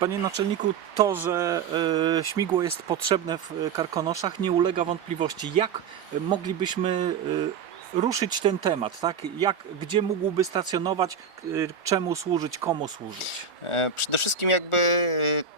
Panie naczelniku, to, że e, śmigło jest potrzebne w Karkonoszach nie ulega wątpliwości. Jak moglibyśmy e, ruszyć ten temat, tak? Jak, gdzie mógłby stacjonować, e, czemu służyć, komu służyć? Przede wszystkim jakby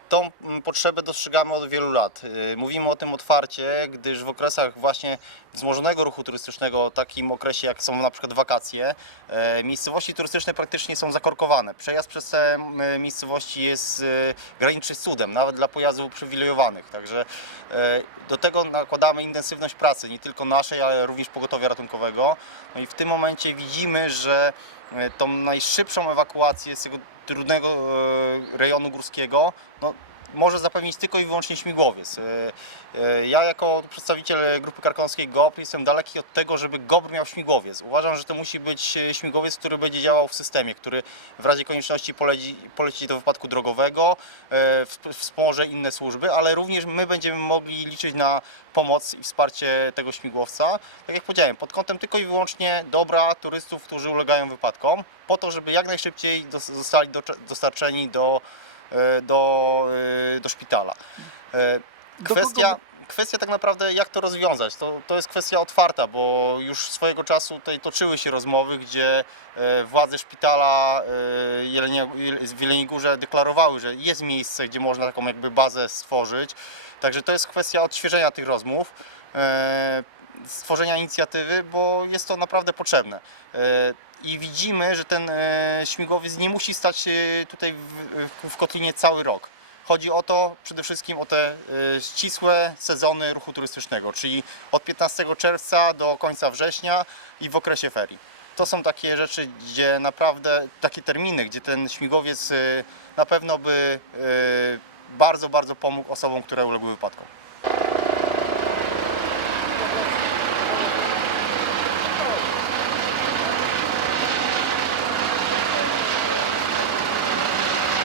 tą mm, potrzebę dostrzegamy od wielu lat. E, Mówimy o tym otwarcie, gdyż w okresach właśnie wzmożonego ruchu turystycznego, takim okresie jak są na przykład wakacje, e, miejscowości turystyczne praktycznie są zakorkowane. Przejazd przez te miejscowości jest e, graniczy z cudem, nawet dla pojazdów uprzywilejowanych. Także e, do tego nakładamy intensywność pracy, nie tylko naszej, ale również pogotowia ratunkowego. No i w tym momencie widzimy, że e, tą najszybszą ewakuację z tego trudnego e, rejonu górskiego. No, może zapewnić tylko i wyłącznie śmigłowiec. E, e, Ja jako przedstawiciel grupy karkonoskiej GOPR jestem daleki od tego, żeby GOPR miał śmigłowiec. Uważam, że to musi być e, śmigłowiec, który będzie działał w systemie, który w razie konieczności poleci, poleci do wypadku drogowego, wsp- wspomoże inne służby, ale również my będziemy mogli liczyć na pomoc i wsparcie tego śmigłowca. Tak jak powiedziałem, pod kątem tylko i wyłącznie dobra turystów, którzy ulegają wypadkom, po to, żeby jak najszybciej zostali dostarczeni do, do, e, do szpitala. E, Kwestia, kwestia tak naprawdę jak to rozwiązać, to, to jest kwestia otwarta, bo już swojego czasu tutaj toczyły się rozmowy, gdzie e, władze szpitala e, Jelenia, w Jeleniej Górze deklarowały, że jest miejsce, gdzie można taką jakby bazę stworzyć. Także to jest kwestia odświeżenia tych rozmów, e, stworzenia inicjatywy, bo jest to naprawdę potrzebne. E, I widzimy, że ten e, śmigłowiec nie musi stać tutaj w, Kotlinie cały rok. Chodzi o to przede wszystkim o te y, ścisłe sezony ruchu turystycznego, czyli od 15 czerwca do końca września i w okresie ferii. To są takie rzeczy, gdzie naprawdę, takie terminy, gdzie ten śmigłowiec y, na pewno by bardzo, bardzo pomógł osobom, które uległy wypadkom.